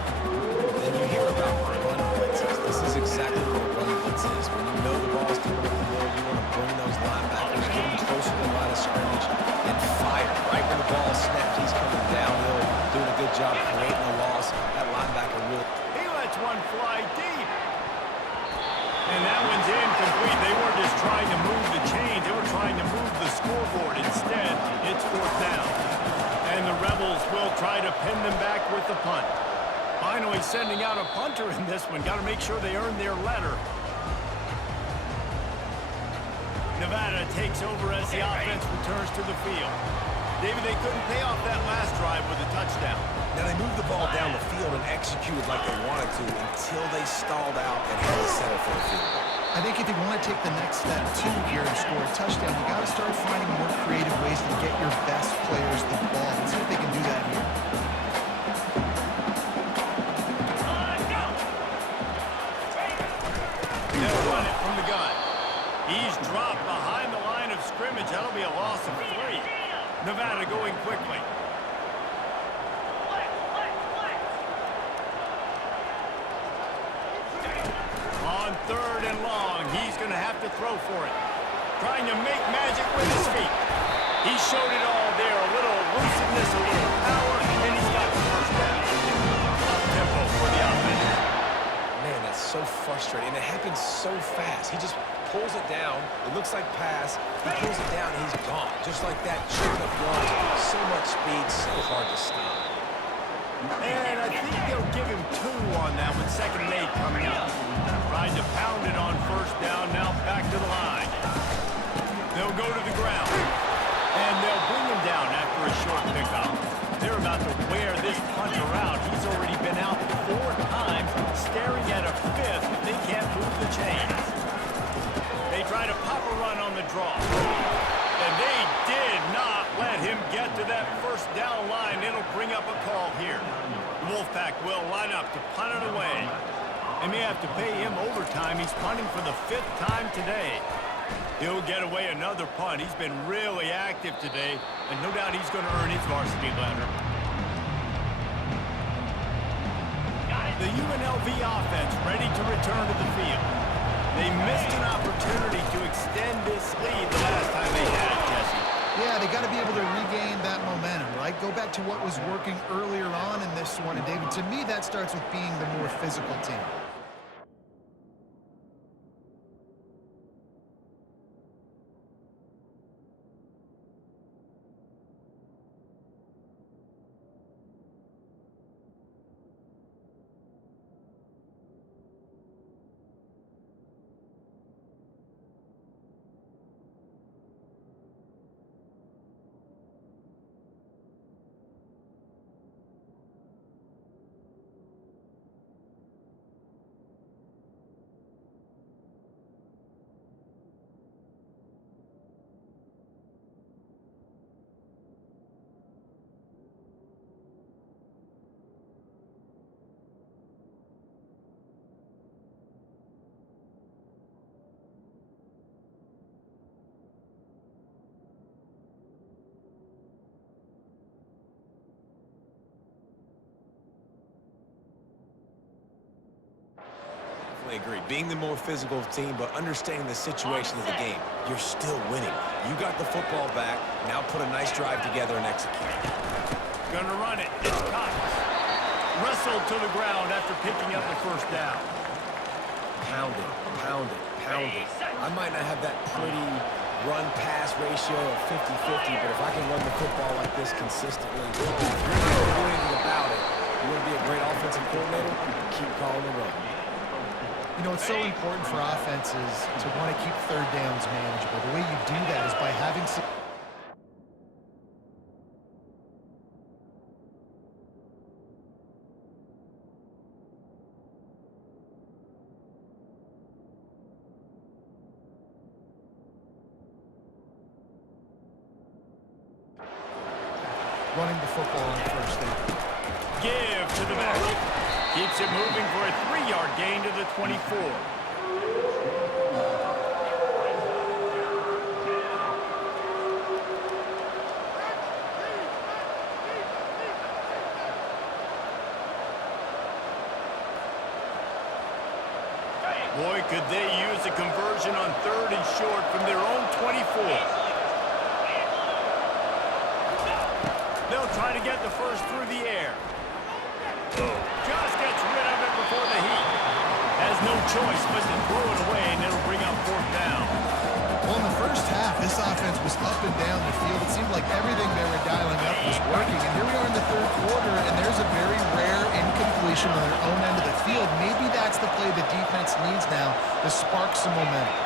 Then you hear about run blitzes. This is exactly what a run blitz is. When you know the ball's coming up the middle, you want to bring those linebackers, get them closer to the line of scrimmage, and fire. Right when the ball snaps, he's coming downhill, doing a good job creating a loss. That linebacker really... He lets one fly deep. And that one's incomplete. They weren't just trying to move the chains. They were trying to move the scoreboard. Instead, it's 4th down. And the Rebels will try to pin them back with the punt. Finally sending out a punter in this one. Got to make sure they earn their letter. Nevada takes over as the offense returns to the field. David, they couldn't pay off that last drive with a touchdown. Now they moved the ball down the field and executed like they wanted to until they stalled out and had to settle for a field goal. I think if you want to take the next step, too, here and score a touchdown, you got to start finding more creative ways to get your best players the ball. Let's see if they can do that here. They'll run it from the gun. He's dropped behind the line of scrimmage. That'll be a loss of 3. Nevada going quickly. On 3rd and long, he's going to have to throw for it. Trying to make magic with his feet. He showed it all there. A little elusiveness, a little power, and he's got the first down. Up-tempo for the offense. Man, that's so frustrating. And it happens so fast. He just pulls it down. It looks like pass. He pulls it down, and he's gone. Just like that, chipping up yards. So much speed, so hard to stop. And I think they'll give him 2 on that with 2nd and 8 coming up. Tried to pound it on 1st down, now back to the line. They'll go to the ground. And they'll bring him down after a short pickup. They're about to wear this punter out. He's already been out 4 times, staring at a 5th if they can't move the chains. They try to pop a run on the draw. And they did not let him get to that 1st down line. It'll bring up a call here. The Wolfpack will line up to punt it away. They may have to pay him overtime. He's punting for the 5th time today. He'll get away another punt. He's been really active today, and no doubt he's going to earn his varsity letter. The UNLV offense ready to return to the field. They missed an opportunity to extend this lead the last time they had it, Jesse. Yeah, they got to be able to regain that momentum, right? Go back to what was working earlier on in this one. And, David, to me, that starts with being the more physical team. definitely agree. Being the more physical team, but understanding the situation of the game, you're still winning. You got the football back. Now put a nice drive together and execute. Gonna run it. It's Cox. Wrestled to the ground after picking up the first down. Pound it, pound it, pound it. I might not have that pretty run-pass ratio of 50-50, but if I can run the football like this consistently, if you're not going to do anything about it, you want to be a great offensive coordinator, keep calling the run. You know, it's so important for offenses to want to keep third downs manageable. The way you do that is by having some... running the football on first down. Give to the back. Keeps it moving for a 3-yard gain to the 24. Boy, could they use a conversion on 3rd and short from their own 24. They'll try to get the first through the air. Just gets rid of it before the heat. Has no choice but to throw it away, and it'll bring up 4th down. Well, in the first half, this offense was up and down the field. It seemed like everything they were dialing up was working. And here we are in the 3rd quarter, and there's a very rare incompletion on their own end of the field. Maybe that's the play the defense needs now to spark some momentum.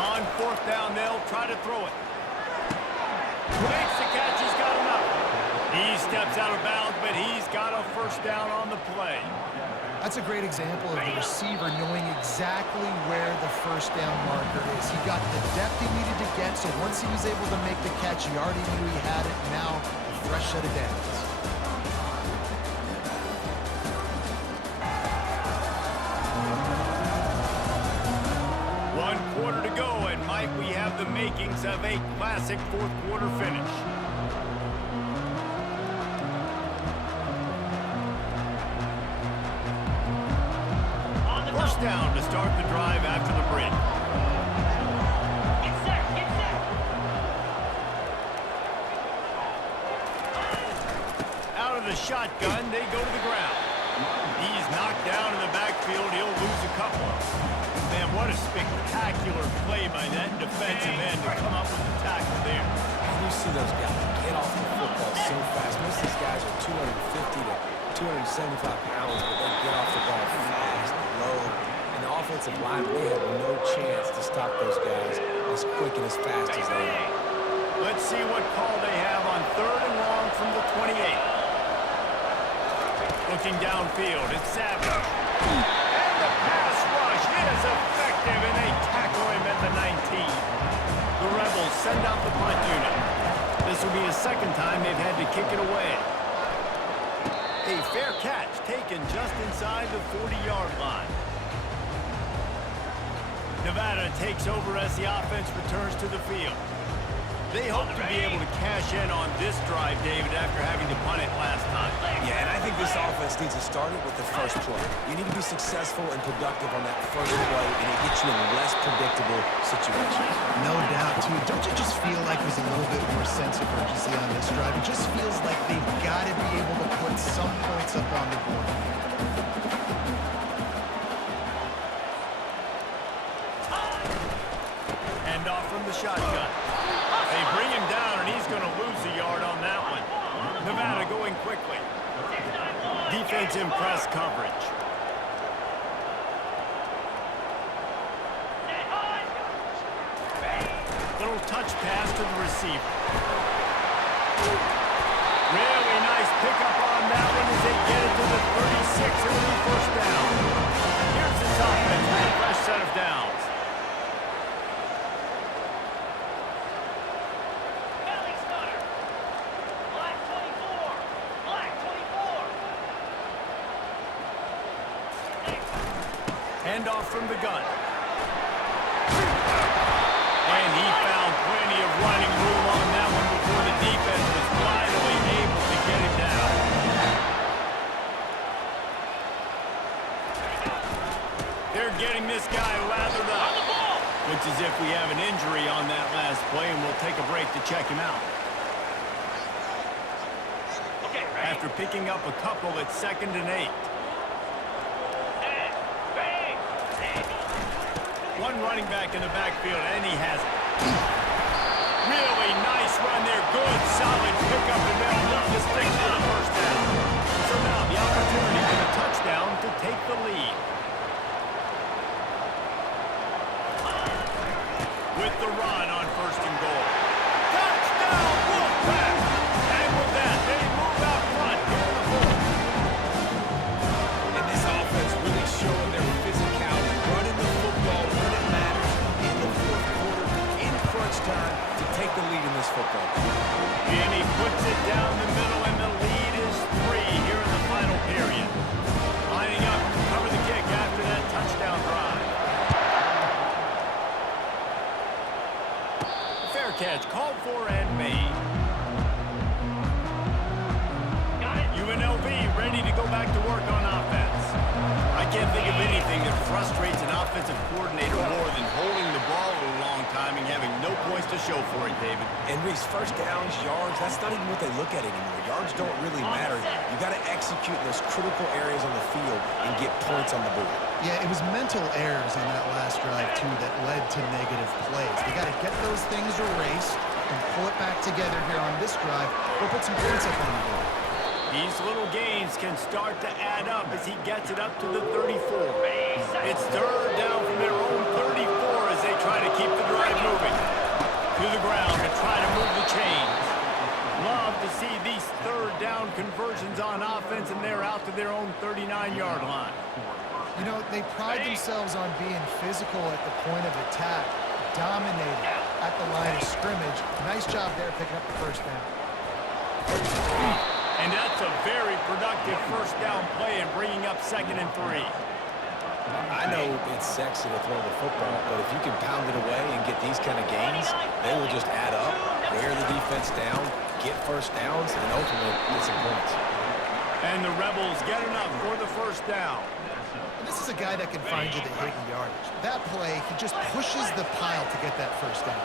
On 4th down, they'll try to throw it. Makes the catch. He's got enough. He steps out of bounds, but he's got a 1st down on the play. That's a great example of the receiver knowing exactly where the 1st down marker is. He got the depth he needed to get, so once he was able to make the catch, he already knew he had it. Now, a fresh set of downs. Quarter to go, and might we have the makings of a classic 4th quarter finish. First down to start the drive after the break. Get set, get set. Out of the shotgun, they go to the ground. He's knocked down in the backfield. He'll lose a couple. Man, what a spectacular play by that defensive end to come up with the tackle there. You see those guys get off the football so fast. Most of these guys are 250 to 275 pounds, but they get off the ball fast, low. And the offensive line, they have no chance to stop those guys as quick and as fast as they are. Let's see what call they have on 3rd and long from the 28. Looking downfield, it's Savage. And the pass rush is effective, and they tackle him at the 19. The Rebels send out the punt unit. This will be the 2nd time they've had to kick it away. A fair catch taken just inside the 40-yard line. Nevada takes over as the offense returns to the field. They hope to be able to cash in on this drive, David, after having to punt it last time. Yeah, and I think this offense needs to start it with the first play. You need to be successful and productive on that first play, and it gets you in less predictable situations. No doubt, too. Don't you just feel like there's a little bit more sense of urgency on this drive? It just feels like they've got to be able to put some points up on the board. Hand off from the shotgun. They bring him down, and he's going to lose a yard on that one. Nevada going quickly. Defense in press coverage. Little touch pass to the receiver. Really nice pickup on that one as they get it to the 36 and the 1st down. Here's this offense with a fresh set of downs. Handoff from the gun. And he found plenty of running room on that one before the defense was wide away. getting this guy lathered up. On the ball. Looks as if we have an injury on that last play, and we'll take a break to check him out. Okay, ready? After picking up a couple at 2nd and 8. Set. Bang. One running back in the backfield, and he has it. Really nice run there. Good, solid pickup, and they'll move the sticks for the first down. So now the opportunity for the touchdown to take the lead. With the run on 1st and goal. Touchdown, Wolfpack! And with that, they move out front here in the 4th. And this offense really showing their physicality, running the football when it matters in the 4th quarter, in crunch time, to take the lead in this football game. And he puts it down the middle, and the lead is 3 here in the final period. Lining up to cover the kick after that touchdown drive. Fair catch, called for and made. Got it. UNLV ready to go back to work on offense. I can't think of anything that frustrates an offensive coordinator more than holding the ball a long time and having no points to show for it, David. And Reese, first downs, yards, that's not even what they look at anymore. Yards don't really matter. You got to execute in those critical areas on the field and get points on the board. Yeah, it was mental errors on that last drive, too, that led to negative plays. They got to get those things erased and pull it back together here on this drive or put some points up on the board. These little gains can start to add up as he gets it up to the 34. It's 3rd down from their own 34 as they try to keep the drive moving. To the ground to try to move the chains. Love to see these 3rd down conversions on offense, and they're out to their own 39-yard line. You know, they pride themselves on being physical at the point of attack, dominating at the line of scrimmage. Nice job there picking up the 1st down. And that's a very productive 1st down play and bringing up 2nd and 3. I know it's sexy to throw the football, but if you can pound it away and get these kind of gains, they will just add up, wear the defense down, get 1st downs, and ultimately get some points. And the Rebels get enough for the 1st down. And this is a guy that can find you the hidden yardage. That play, he just pushes the pile to get that 1st down.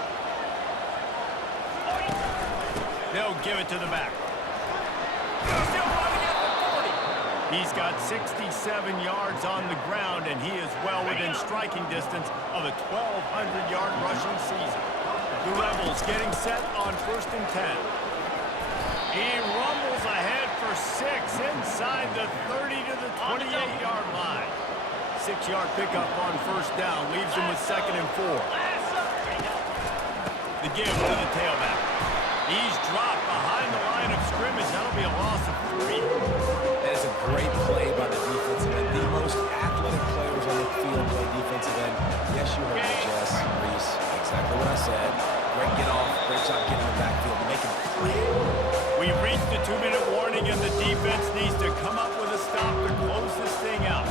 They'll give it to the back. Still running at the 40. He's got 67 yards on the ground, and he is well within striking distance of a 1,200-yard rushing season. The Rebels getting set on 1st and 10. He rumbles ahead for 6 inside the 30 to the 28-yard line. 6-yard pickup on 1st down leaves him with 2nd and 4. The give to the tailback. He's dropped behind the line of scrimmage. That'll be a loss of 3. That is a great play by the defensive end. The most athletic players on the field play defensive end. Yes, you heard me, Jess, Reese. Exactly what I said. Great get off. Great job getting in the backfield and making the play. We've reached the 2-minute warning, and the defense needs to come up with a stop to close this thing out.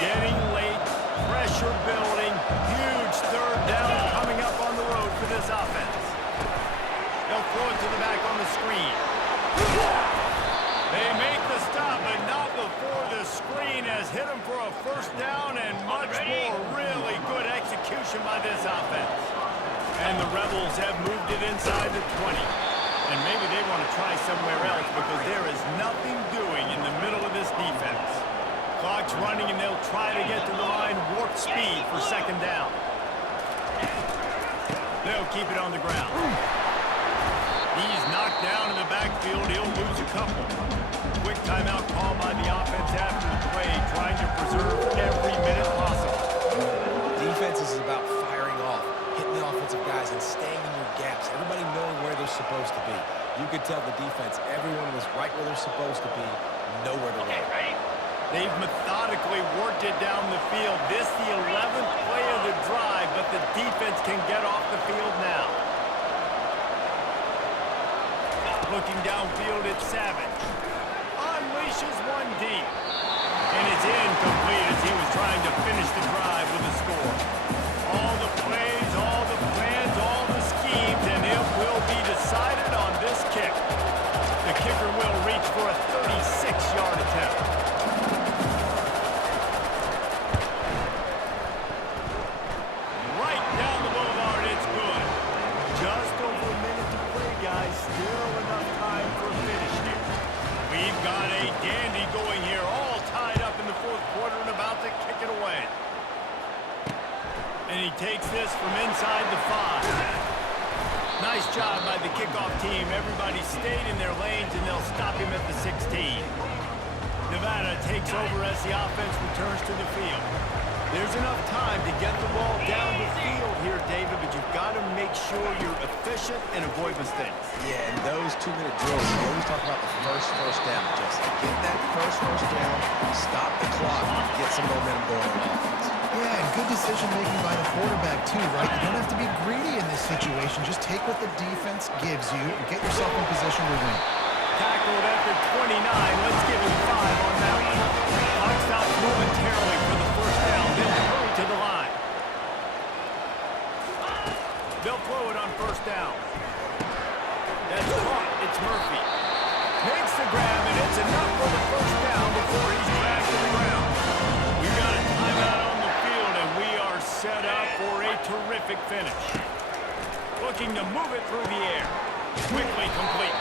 Getting late, pressure building, huge 3rd down coming up on the road for this offense. They'll throw it to the back on the screen. They make the stop, but not before the screen has hit them for a 1st down and much more really good execution by this offense. And the Rebels have moved it inside the 20. And maybe they want to try somewhere else because there is nothing doing in the middle of this defense. Clock's running, and they'll try to get to the line warp speed for 2nd down. They'll keep it on the ground. He's knocked down in the backfield. He'll lose a couple. Quick timeout call by the offense after the play, trying to preserve every minute possible. Defense is about firing off, hitting the offensive guys, and staying in your gaps. Everybody knowing where they're supposed to be. You could tell the defense, everyone was right where they're supposed to be, nowhere to run. They've methodically worked it down the field. This the 11th play of the drive, but the defense can get off the field now. Looking downfield at Savage. Unleashes one deep. And it's incomplete as he was trying to finish the drive with a score. All the plays, all the plans, all the schemes, and it will be decided on this kick. takes this from inside the 5. Nice job by the kickoff team. Everybody stayed in their lanes, and they'll stop him at the 16. Nevada takes over as the offense returns to the field. There's enough time to get the ball down the field here, David, but you've got to make sure you're efficient and avoid mistakes. Yeah, and those 2-minute drills, we always talk about the first down, Jesse. Get that first down, stop the clock, get some momentum going on offense. Yeah, and good decision-making by the quarterback, too, right? You don't have to be greedy in this situation. Just take what the defense gives you and get yourself in position to win. Tackled after 29. Let's give him 5 on that one. Clock stops momentarily for the first down. Then hurry to the line. They'll throw it on first down. That's caught. It's Murphy. Makes the grab, and it's enough for the first down before he's dragged to the ground. We've got a timeout on the field, and we are set up for a terrific finish. Looking to move it through the air. Quickly complete.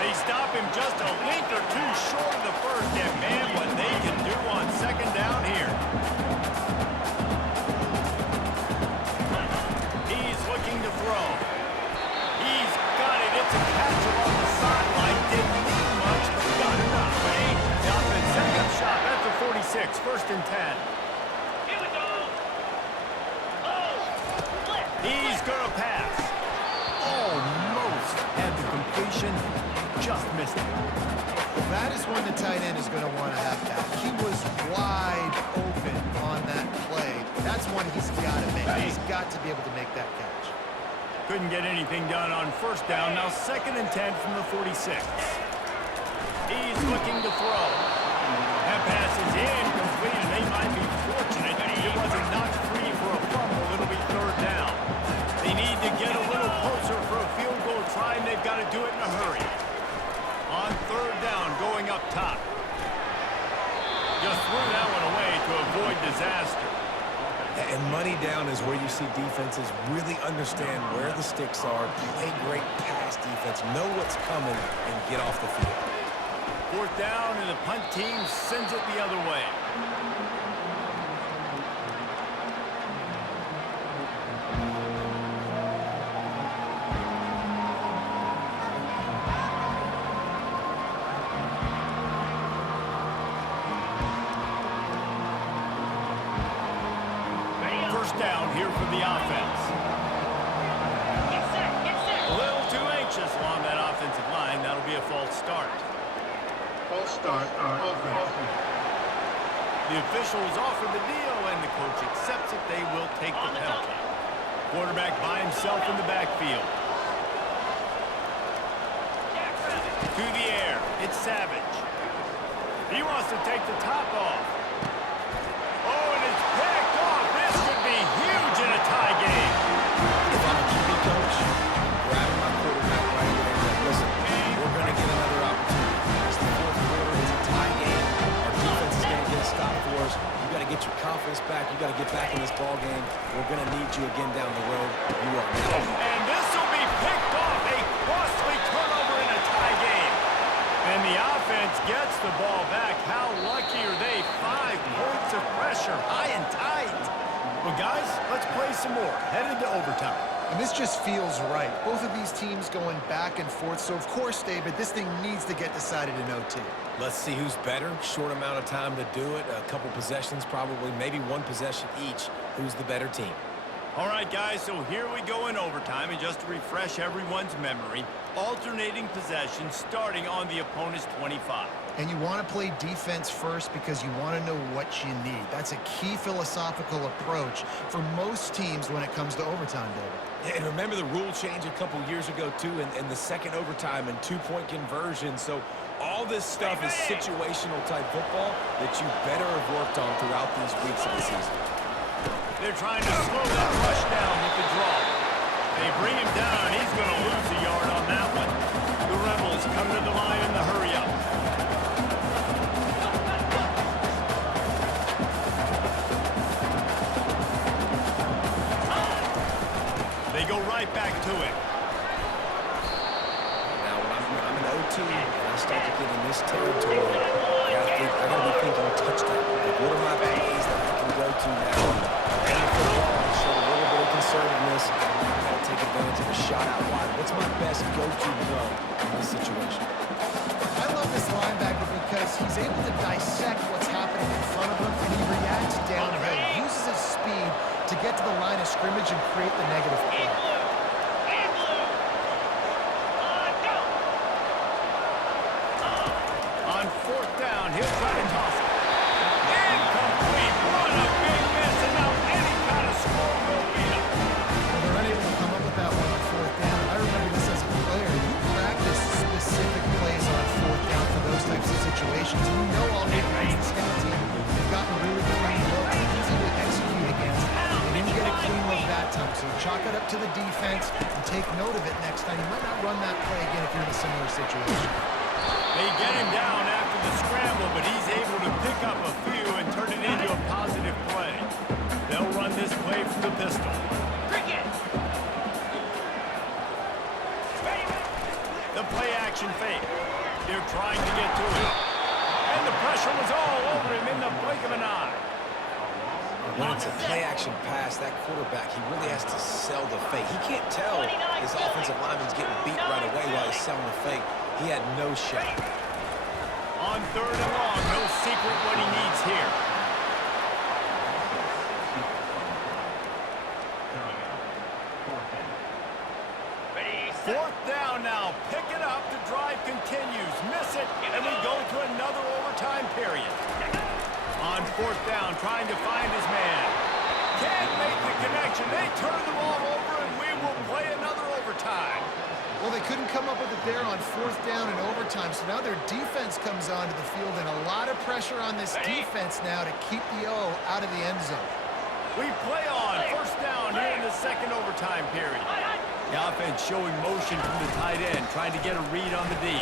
They stop him just a length or two short of the first, and man, what they can do on second down here. He's looking to throw. He's got it. It's a catch along the sideline. Didn't need much, but got enough. The offense setting up shot at the 46, first and 10. Here we go. Oh, flip. He's going to pass. Almost had the completion. Just missed it. That is when the tight end is going to want to have that. He was wide open on that play. That's one he's got to make. He's got to be able to make that catch. Couldn't get anything done on first down. Now second and 10 from the 46. He's looking to throw. That pass is incomplete, and they might be fortunate it wasn't knocked free for a fumble. It'll be third down. They need to get a little closer for a field goal try, and they've got to do it in a hurry. On third down, going up top. Just threw that one away to avoid disaster. And money down is where you see defenses really understand where the sticks are, play great pass defense, know what's coming, and get off the field. Fourth down, and the punt team sends it the other way. First down here for the offense. Get set, get set. A little too anxious along that offensive line. That'll be a false start. False start on offense. The officials offer the deal, and the coach accepts it. They will take the penalty. Quarterback by himself in the backfield. To the air. It's Savage. He wants to take the top off. Oh, and it's picked off. This could be huge in a tie game. If I'm a QB coach, I'm grabbing my quarterback right away and like, listen, we're going to get another opportunity. It's the fourth quarter. It's a tie game. Our defense is going to get a stop for us. You got to get your confidence back. You got to get back in this ball game. We're going to need you again down the road. You are now. And this will be picked off. A costly turnover in a tie game. And the offense gets the ball back. How lucky are they? 5 points of pressure, high and tight. Well, guys, let's play some more. Headed to overtime. And this just feels right. Both of these teams going back and forth. So, of course, David, this thing needs to get decided in OT. Let's see who's better. Short amount of time to do it. A couple possessions probably. Maybe one possession each. Who's the better team? All right, guys, so here we go in overtime. And just to refresh everyone's memory, alternating possessions starting on the opponent's 25. And you want to play defense first because you want to know what you need. That's a key philosophical approach for most teams when it comes to overtime, David. Yeah, and remember the rule change a couple years ago, too, and the second overtime and 2-point conversion. So all this stuff is situational type football that you better have worked on throughout these weeks of the season. They're trying to slow that rush down with the draw. They bring him down. He's going to lose a yard on that one. The Rebels come to the line in the hurry-up. They go right back to it. Now, when I'm in OT and I start to get in this territory, I got to be thinking touchdown. Like, what are my plays that I can go to now? And for the ball, show a little bit he's able to dissect what's happening in front of him, and he reacts downhill. He uses his speed to get to the line of scrimmage and create the negative play. In blue. In blue. Go. On fourth down, he'll try to toss it. Incomplete. What a big miss, and now any kind of score will beat him. Well, they're unable to come up with that one on fourth down. I remember this as a player. You practice specific plays on fourth down for those types of situations. And you know already against the scout team, they've gotten really clean looks, easy to execute against. They didn't get a clean look that time, so chalk it up to the defense and take note of it next time. You might not run that play again if you're in a similar situation. They get him down after the scramble, but he's able to pick up a few and turn it into a positive play. They'll run this play from the pistol. Cricket. Ready. The play action fake. They're trying to get to him. And the pressure was all over him in the blink of an eye. When it's a play-action pass, that quarterback, he really has to sell the fake. He can't tell his offensive lineman's getting beat right away while he's selling the fake. He had no shot. On third and long, no secret what he needs here. Ready. Fourth down now. Pick it up. The drive continues. Miss it, and we go to another overtime period. On fourth down, trying to find his man. Can't make the connection. They turn the ball over, and we will play another overtime. Well, they couldn't come up with it there on fourth down and overtime, so now their defense comes onto the field, and a lot of pressure on this defense now to keep the O out of the end zone. We play on first down here in the second overtime period. The offense showing motion from the tight end, trying to get a read on the D.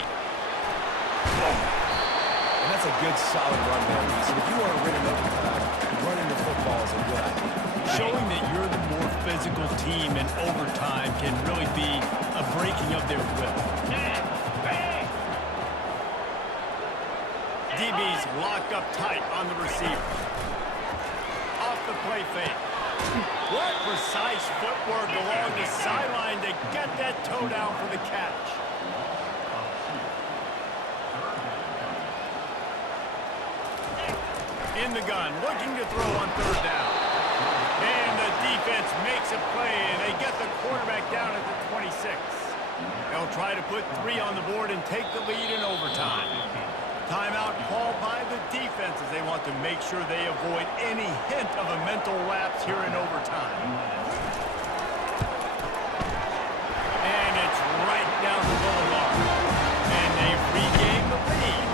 And that's a good, solid run there, Reese. If you want to win an overtime, running the football is a good idea. Showing that you're the more physical team in overtime can really be a breaking of their will. DB's locked up tight on the receivers. Off the play fake. What precise footwork along the sideline to get that toe down for the catch. In the gun, looking to throw on third down. And the defense makes a play, and they get the quarterback down at the 26. They'll try to put 3 on the board and take the lead in overtime. Timeout called by the defense as they want to make sure they avoid any hint of a mental lapse here in overtime. And it's right down the boulevard. And they've regained the lead.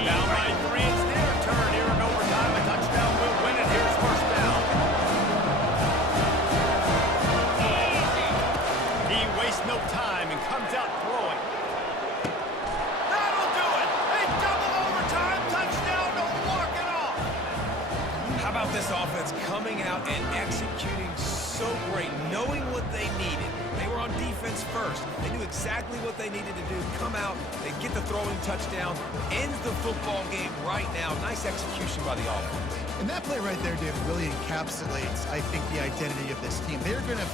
Down by 3, it's their turn here in overtime. A touchdown will win it. Here's first down. He wastes no time and comes out throwing. That'll do it. A double overtime touchdown to walk it off. How about this offense coming out and executing so great, knowing what they needed. They were on defense first. They knew exactly what they needed to do. Come out, they get the throwing touchdown, ends the football game right now. Nice execution by the offense. And that play right there, David, really encapsulates, I think, the identity of this team. They're going to